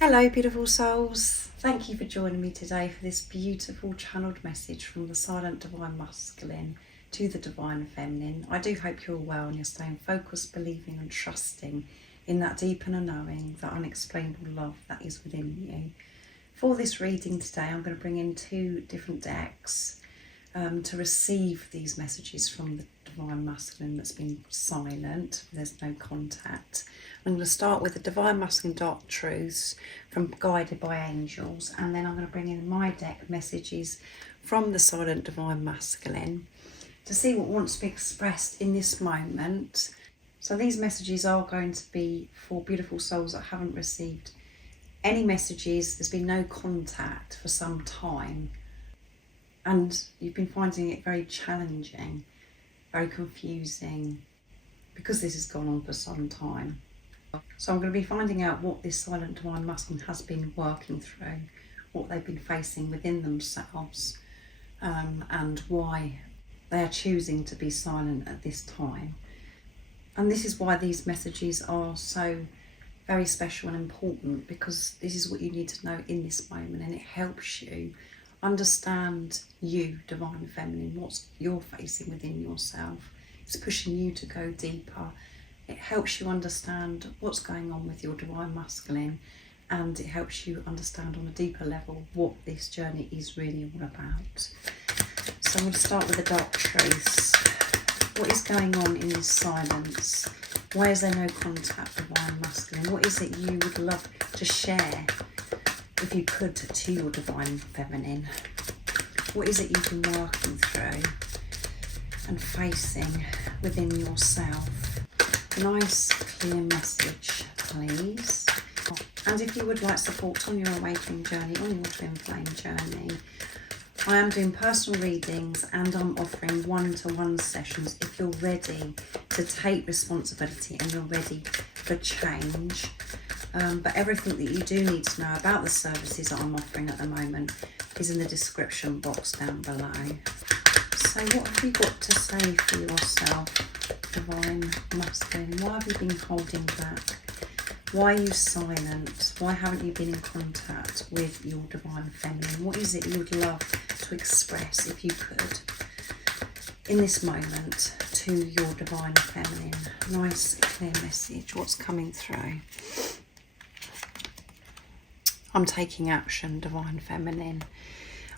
Hello beautiful souls, thank you for joining me today for this beautiful channeled message from the silent divine masculine to the divine feminine. I do hope you're well and you're staying focused, believing and trusting in that deep inner knowing, that unexplainable love that is within you. For this reading today I'm going to bring in two different decks to receive these messages from the divine masculine that's been silent. There's no contact. I'm going to start with the divine masculine dark truths from Guided by Angels, and then I'm going to bring in my deck messages from the silent divine masculine to see what wants to be expressed in this moment. So these messages are going to be for beautiful souls that haven't received any messages. There's been no contact for some time and you've been finding it very challenging, very confusing, because this has gone on for some time. So I'm going to be finding out what this silent divine masculine has been working through, what they've been facing within themselves, and why they are choosing to be silent at this time. And this is why these messages are so very special and important, because this is what you need to know in this moment, and it helps you understand you, divine feminine, what you're facing within yourself. It's pushing you to go deeper. It helps you understand what's going on with your divine masculine, and it helps you understand on a deeper level what this journey is really all about. So I'm going to start with the dark truths. What is going on in this silence? Why is there no contact, divine masculine? What is it you would love to share, if you could, to your divine feminine? What is it you've been working through and facing within yourself? Nice clear message, please. And if you would like support on your awakening journey, on your twin flame journey, I am doing personal readings and I'm offering one-to-one sessions if you're ready to take responsibility and you're ready for change. But everything that you do need to know about the services that I'm offering at the moment is in the description box down below. So what have you got to say for yourself, divine masculine? Why have you been holding back? Why are you silent? Why haven't you been in contact with your divine feminine? What is it you would love to express, if you could, in this moment to your divine feminine? Nice clear message. What's coming through? I'm taking action, divine feminine.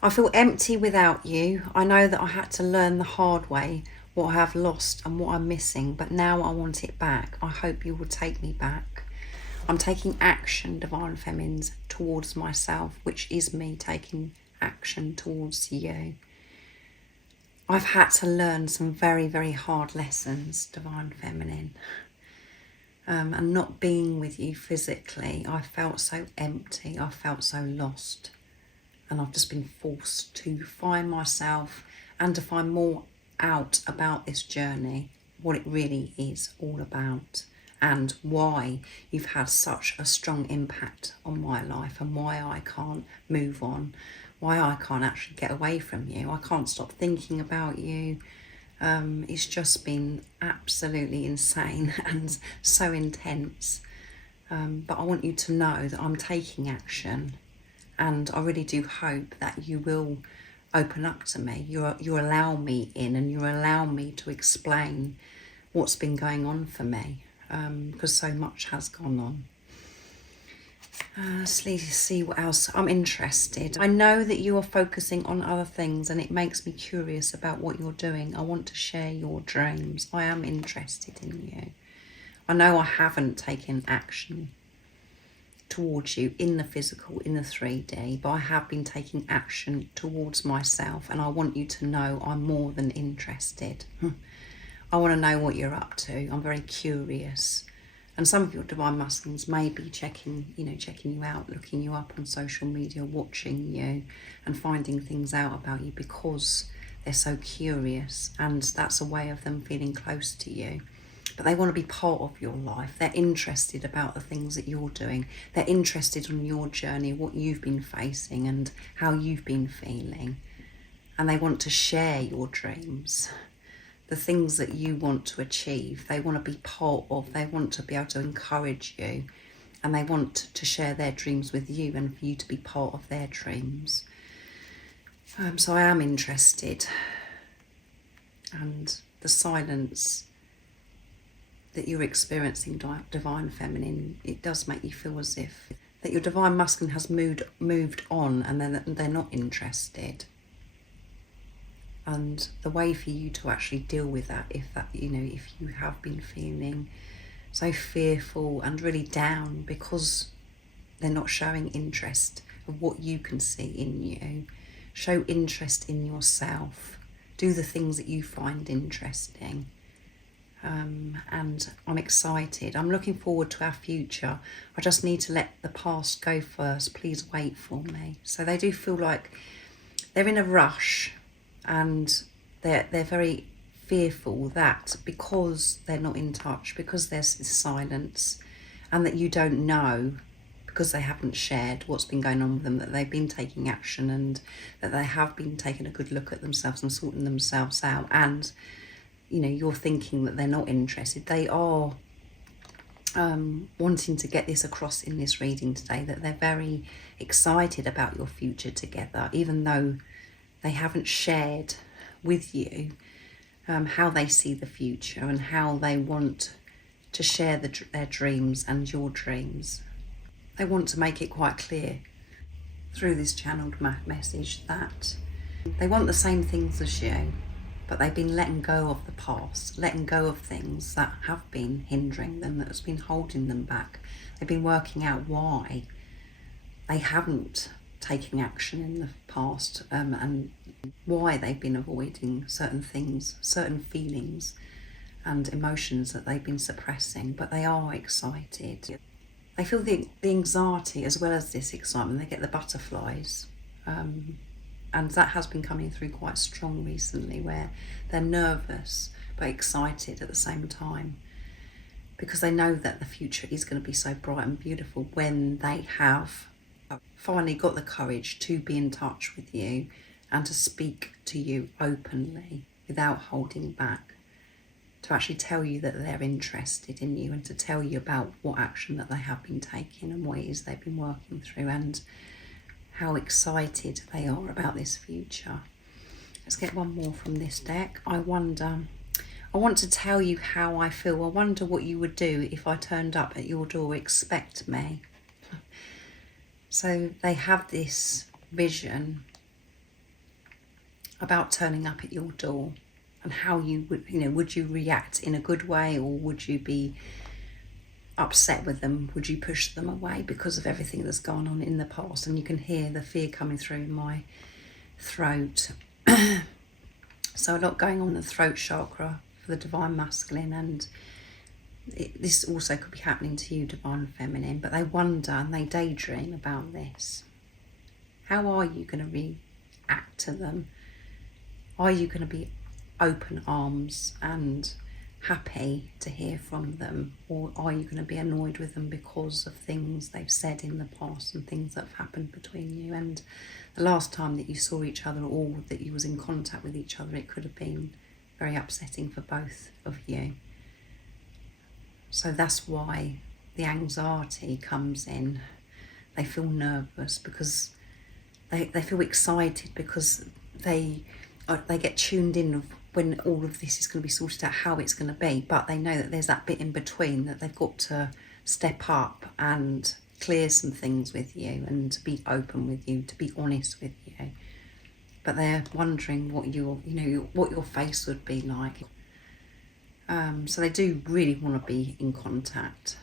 I feel empty without you. I know that I had to learn the hard way what I have lost and what I'm missing, but now I want it back. I hope you will take me back. I'm taking action, divine feminines, towards myself, which is me taking action towards you. I've had to learn some very, very hard lessons, divine feminine. And not being with you physically, I felt so empty, I felt so lost. And I've just been forced to find myself and to find more out about this journey, what it really is all about, and why you've had such a strong impact on my life, and why I can't move on, why I can't actually get away from you. I can't stop thinking about you. It's just been absolutely insane and so intense. But I want you to know that I'm taking action, and I really do hope that you will open up to me. You allow me in, and you allow me to explain what's been going on for me, because so much has gone on. Let's see what else. I'm interested. I know that you are focusing on other things, and it makes me curious about what you're doing. I want to share your dreams. I am interested in you. I know I haven't taken action towards you in the physical, in the 3D, but I have been taking action towards myself, and I want you to know I'm more than interested. I want to know what you're up to. I'm very curious. And some of your divine masculines may be checking you out, looking you up on social media, watching you and finding things out about you because they're so curious, and that's a way of them feeling close to you. But they want to be part of your life. They're interested about the things that you're doing. They're interested on your journey, what you've been facing and how you've been feeling. And they want to share your dreams, the things that you want to achieve. They want to be part of, they want to be able to encourage you and they want to share their dreams with you and for you to be part of their dreams. So I am interested, and the silence that you're experiencing, Divine Feminine, it does make you feel as if that your Divine Masculine has moved on, and they're not interested. And the way for you to actually deal with that, if you have been feeling so fearful and really down because they're not showing interest of what you can see in you, show interest in yourself, do the things that you find interesting. And I'm excited. I'm looking forward to our future. I just need to let the past go first. Please wait for me. So they do feel like they're in a rush, and they're very fearful that because they're not in touch, because there's this silence, and that you don't know, because they haven't shared what's been going on with them, that they've been taking action, and that they have been taking a good look at themselves and sorting themselves out. And you're thinking that they're not interested. They are wanting to get this across in this reading today, that they're very excited about your future together, even though they haven't shared with you how they see the future and how they want to share their dreams and your dreams. They want to make it quite clear through this channeled message that they want the same things as you, but they've been letting go of the past, letting go of things that have been hindering them, that has been holding them back. They've been working out why they haven't taken action in the past, and why they've been avoiding certain things, certain feelings and emotions that they've been suppressing. But they are excited. They feel the anxiety as well as this excitement. They get the butterflies. And that has been coming through quite strong recently, where they're nervous but excited at the same time, because they know that the future is going to be so bright and beautiful when they have finally got the courage to be in touch with you and to speak to you openly without holding back, to actually tell you that they're interested in you, and to tell you about what action that they have been taking and what it is they've been working through, and how excited they are about this future. Let's get one more from this deck. I want to tell you how I feel. I wonder what you would do if I turned up at your door. Expect me. So they have this vision about turning up at your door, and how you would you react in a good way, or would you be upset with them? Would you push them away because of everything that's gone on in the past? And you can hear the fear coming through in my throat. So a lot going on in the throat chakra for the Divine Masculine, and this also could be happening to you, Divine Feminine. But they wonder and they daydream about this. How are you going to react to them? Are you going to be open arms and happy to hear from them, or are you going to be annoyed with them because of things they've said in the past and things that have happened between you? And the last time that you saw each other, or that you was in contact with each other, it could have been very upsetting for both of you. So that's why the anxiety comes in. They feel nervous because they feel excited, because they get tuned in when all of this is going to be sorted out, how it's going to be. But they know that there's that bit in between, that they've got to step up and clear some things with you, and to be open with you, to be honest with you. But they're wondering what your face would be like. So they do really want to be in contact.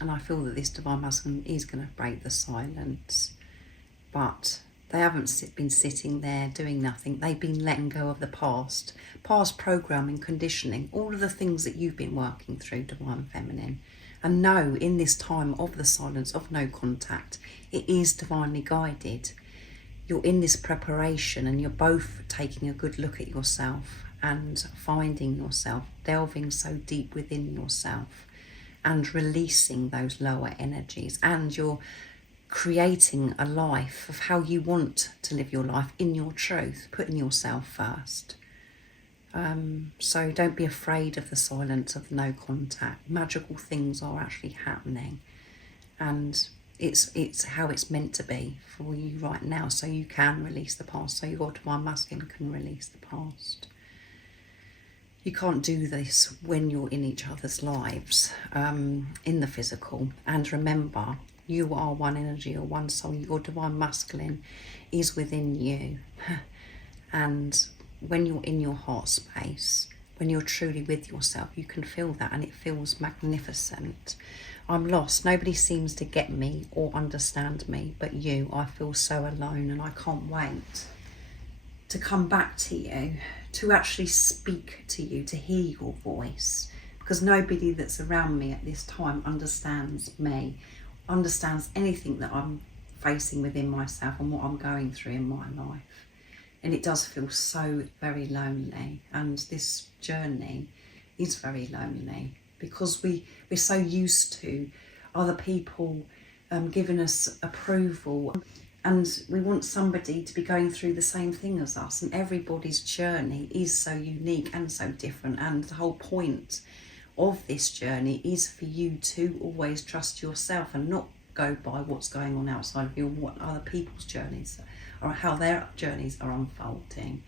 And I feel that this Divine Masculine is going to break the silence. But they haven't been sitting there doing nothing. They've been letting go of the past programming, conditioning, all of the things that you've been working through, Divine Feminine. And know, in this time of the silence, of no contact, it is divinely guided. You're in this preparation, and you're both taking a good look at yourself and finding yourself, delving so deep within yourself and releasing those lower energies. And you're creating a life of how you want to live your life in your truth, putting yourself first. So don't be afraid of the silence, of no contact. Magical things are actually happening. and it's how it's meant to be for you right now, so you can release the past, so your divine masculine can release the past. You can't do this when you're in each other's lives, in the physical. And remember, you are one energy or one soul. Your divine masculine is within you. And when you're in your heart space, when you're truly with yourself, you can feel that, and it feels magnificent. I'm lost. Nobody seems to get me or understand me but you. I feel so alone, and I can't wait to come back to you, to actually speak to you, to hear your voice, because nobody that's around me at this time understands me, understands anything that I'm facing within myself and what I'm going through in my life. And it does feel so very lonely, and this journey is very lonely because we're so used to other people giving us approval, and we want somebody to be going through the same thing as us, and everybody's journey is so unique and so different. And the whole point of this journey is for you to always trust yourself and not go by what's going on outside of you and what other people's journeys or how their journeys are unfolding.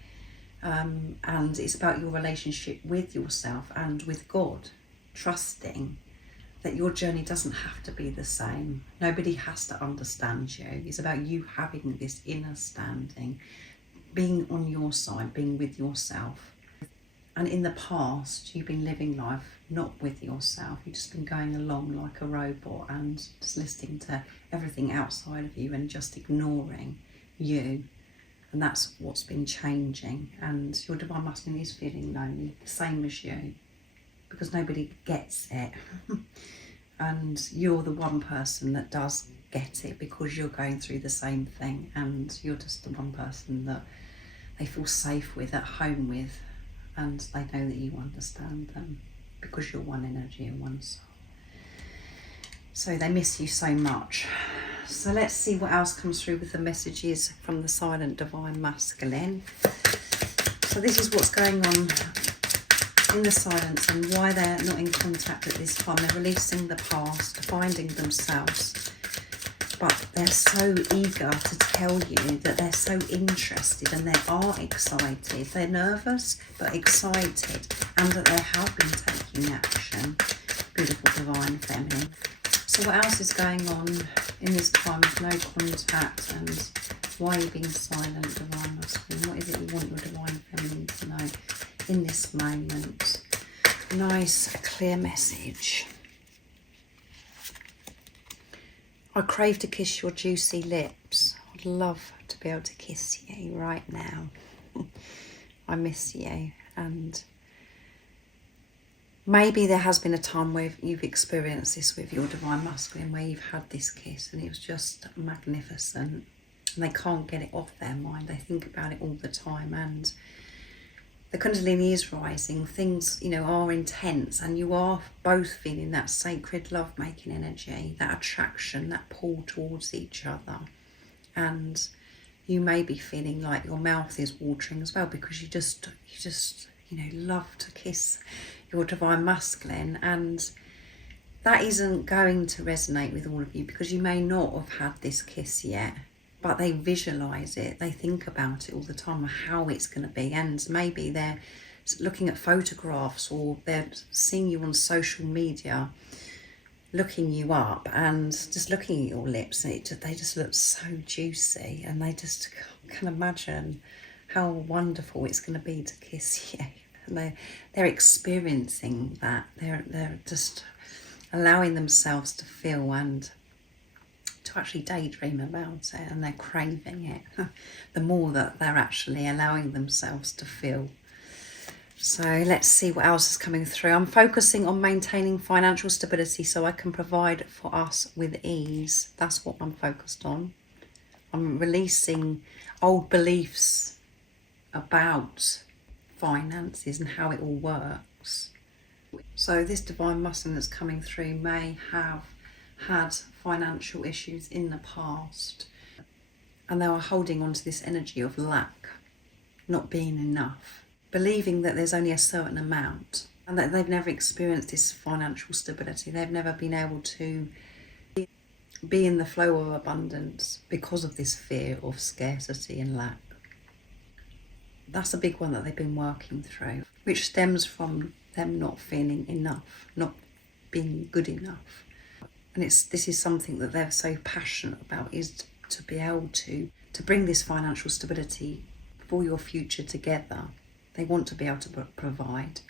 And it's about your relationship with yourself and with God, trusting that your journey doesn't have to be the same. Nobody has to understand you. It's about you having this inner standing, being on your side, being with yourself. And in the past, you've been living life not with yourself. You've just been going along like a robot and just listening to everything outside of you and just ignoring you. And that's what's been changing. And your divine masculine is feeling lonely, the same as you, because nobody gets it. And you're the one person that does get it, because you're going through the same thing, and you're just the one person that they feel safe with, at home with, and they know that you understand them because you're one energy and one soul. So they miss you so much. So let's see what else comes through with the messages from the silent divine masculine. So this is what's going on in the silence and why they're not in contact at this time. They're releasing the past, finding themselves, but they're so eager to tell you that they're so interested and they are excited. They're nervous but excited, and that they have been taking action. Beautiful divine feminine. So what else is going on in this time of no contact, and why are you being silent, divine masculine? What is it you want your divine feminine to know in this moment? Nice, clear message. I crave to kiss your juicy lips. I'd love to be able to kiss you right now. I miss you. And maybe there has been a time where you've experienced this with your divine masculine, where you've had this kiss and it was just magnificent, and they can't get it off their mind. They think about it all the time, and the Kundalini is rising. Things, are intense, and you are both feeling that sacred love-making energy, that attraction, that pull towards each other. And you may be feeling like your mouth is watering as well, because you just love to kiss your divine masculine, and that isn't going to resonate with all of you because you may not have had this kiss yet, but they visualize it, they think about it all the time, how it's going to be. And maybe they're looking at photographs, or they're seeing you on social media, looking you up and just looking at your lips, and they just look so juicy, and they just can imagine how wonderful it's going to be to kiss you. And they're experiencing that. They're just allowing themselves to feel and to actually daydream about it, and they're craving it the more that they're actually allowing themselves to feel. So let's see what else is coming through. I'm focusing on maintaining financial stability so I can provide for us with ease. That's what I'm focused on. I'm releasing old beliefs about finances and how it all works. So this divine masculine that's coming through may have had financial issues in the past, and they are holding on to this energy of lack, not being enough, believing that there's only a certain amount, and that they've never experienced this financial stability. They've never been able to be in the flow of abundance because of this fear of scarcity and lack. That's a big one that they've been working through, which stems from them not feeling enough, not being good enough. And this is something that they're so passionate about, is to be able to bring this financial stability for your future together. They want to be able to provide.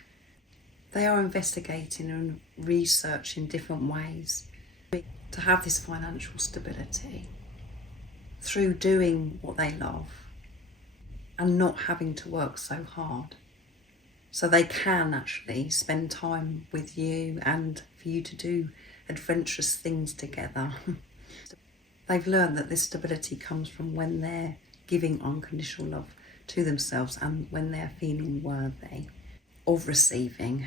They are investigating and researching different ways to have this financial stability through doing what they love and not having to work so hard. So they can actually spend time with you and for you to do adventurous things together. They've learned that this stability comes from when they're giving unconditional love to themselves and when they're feeling worthy of receiving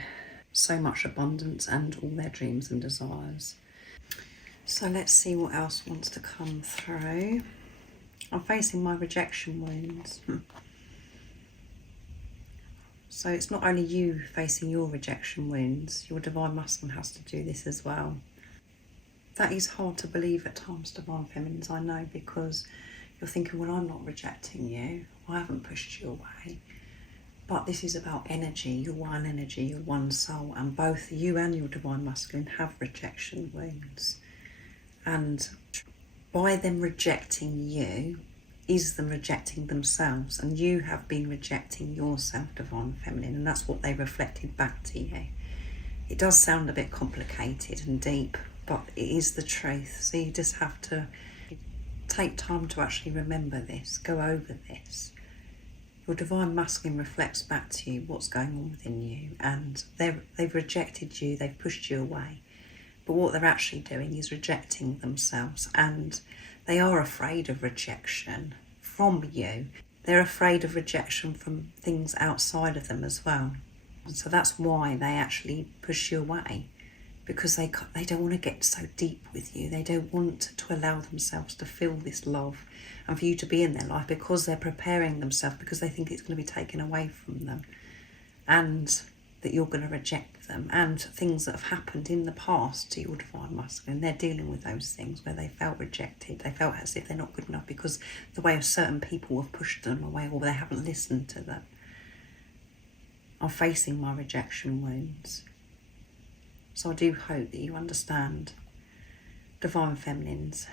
so much abundance and all their dreams and desires. So let's see what else wants to come through. I'm facing my rejection wounds. So it's not only you facing your rejection wounds, your divine masculine has to do this as well. That is hard to believe at times, divine feminines, I know, because you're thinking, well, I'm not rejecting you, I haven't pushed you away. But this is about energy, your one energy, your one soul, and both you and your divine masculine have rejection wounds. And by them rejecting you is them rejecting themselves, and you have been rejecting yourself, divine feminine, and that's what they reflected back to you. It does sound a bit complicated and deep, but it is the truth. So you just have to take time to actually remember this, go over this. Your divine masculine reflects back to you what's going on within you, and they've rejected you, they've pushed you away. But what they're actually doing is rejecting themselves, and they are afraid of rejection from you. They're afraid of rejection from things outside of them as well. And so that's why they actually push you away, because they don't want to get so deep with you. They don't want to allow themselves to feel this love and for you to be in their life, because they're preparing themselves, because they think it's going to be taken away from them and that you're going to reject them, and things that have happened in the past to your divine masculine. They're dealing with those things where they felt rejected. They felt as if they're not good enough because the way of certain people have pushed them away, or they haven't listened to them. I'm facing my rejection wounds. So I do hope that you understand, divine feminines,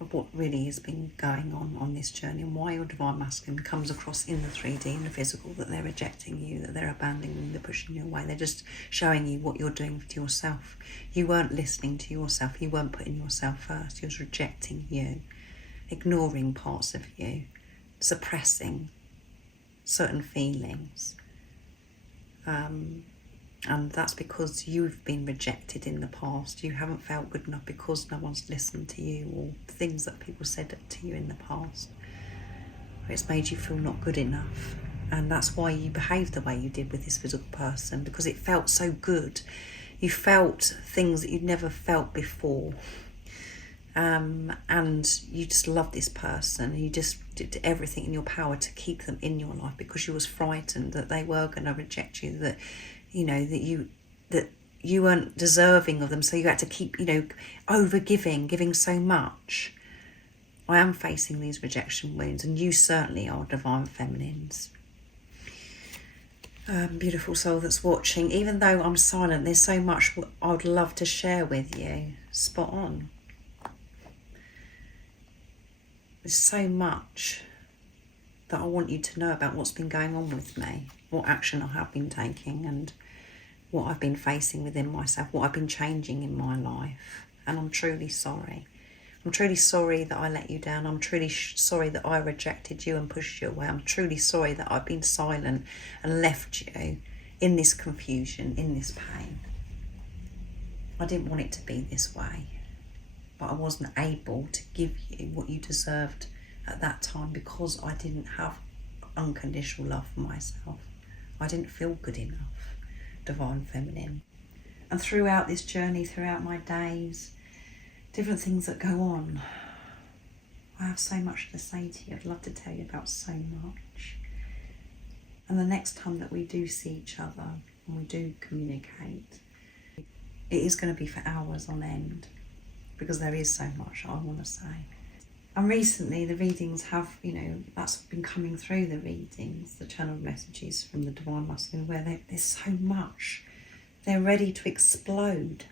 of what really has been going on this journey, and why your divine masculine comes across in the 3D, in the physical, that they're rejecting you, that they're abandoning you, they're pushing you away. They're just showing you what you're doing to yourself. You weren't listening to yourself. You weren't putting yourself first. You was rejecting you, ignoring parts of you, suppressing certain feelings. And that's because you've been rejected in the past. You haven't felt good enough because no one's listened to you, or things that people said to you in the past. It's made you feel not good enough. And that's why you behaved the way you did with this physical person, because it felt so good. You felt things that you'd never felt before. And you just loved this person. You just did everything in your power to keep them in your life, because you was frightened that they were going to reject you, that that you weren't deserving of them, so you had to keep, over giving so much. I am facing these rejection wounds, and you certainly are, divine feminines. Beautiful soul that's watching, even though I'm silent, there's so much I would love to share with you. Spot on. There's so much that I want you to know about what's been going on with me, what action I have been taking, and what I've been facing within myself, what I've been changing in my life. And I'm truly sorry. I'm truly sorry that I let you down. I'm truly sorry that I rejected you and pushed you away. I'm truly sorry that I've been silent and left you in this confusion, in this pain. I didn't want it to be this way, but I wasn't able to give you what you deserved at that time, because I didn't have unconditional love for myself. I didn't feel good enough, divine feminine. And throughout this journey, throughout my days, different things that go on, I have so much to say to you. I'd love to tell you about so much. And the next time that we do see each other and we do communicate, it is going to be for hours on end. because there is so much I want to say. And recently the readings have, that's been coming through the readings, the channeled messages from the Divine Masculine, where there's so much. They're ready to explode.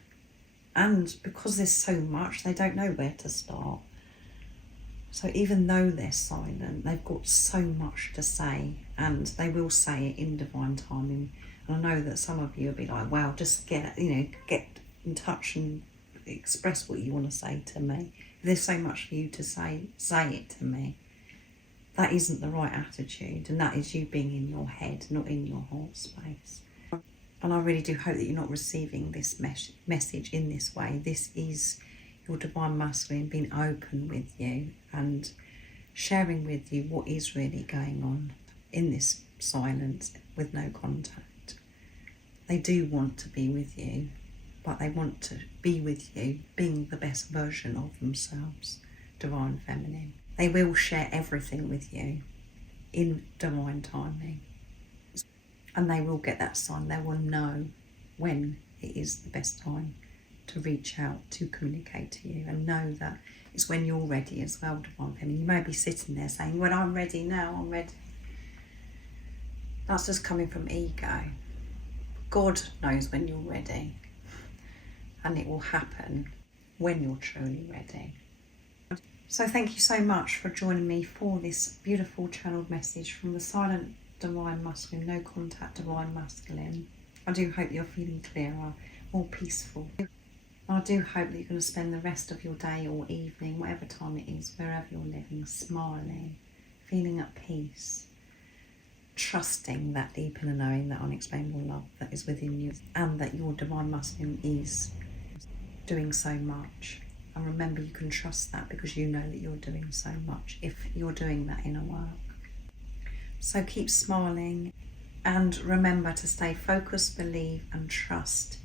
And because there's so much, they don't know where to start. So even though they're silent, they've got so much to say, and they will say it in divine timing. And I know that some of you will be like, wow, just get in touch and express what you want to say to me. If there's so much for you to say it to me. That isn't the right attitude, and that is you being in your head, not in your heart space. And I really do hope that you're not receiving this message in this way. This is your Divine Masculine being open with you and sharing with you what is really going on in this silence with no contact. They do want to be with you, but they want to be with you being the best version of themselves, Divine Feminine. They will share everything with you in divine timing. And they will get that sign. They will know when it is the best time to reach out, to communicate to you, and know that it's when you're ready as well, Divine Feminine. You may be sitting there saying, well, I'm ready now, I'm ready. That's just coming from ego. God knows when you're ready, and it will happen when you're truly ready. So thank you so much for joining me for this beautiful channeled message from the Silent Divine Masculine, No Contact Divine Masculine. I do hope you're feeling clearer, more peaceful. I do hope that you're going to spend the rest of your day or evening, whatever time it is, wherever you're living, smiling, feeling at peace, trusting that deep inner knowing, that unexplainable love that is within you, and that your Divine Masculine is doing so much. And remember, you can trust that because you know that you're doing so much if you're doing that inner work. So keep smiling, and remember to stay focused, believe and trust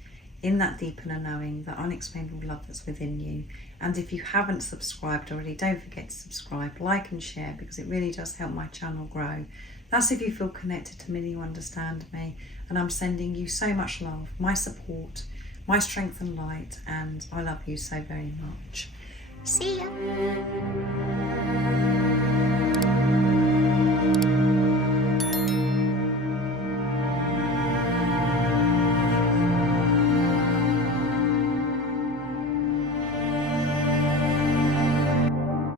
in that deep inner knowing, that unexplainable love that's within you. And if you haven't subscribed already, don't forget to subscribe, like and share, because it really does help my channel grow. That's if you feel connected to me, you understand me, and I'm sending you so much love, my support, my strength and light, and I love you so very much. See ya!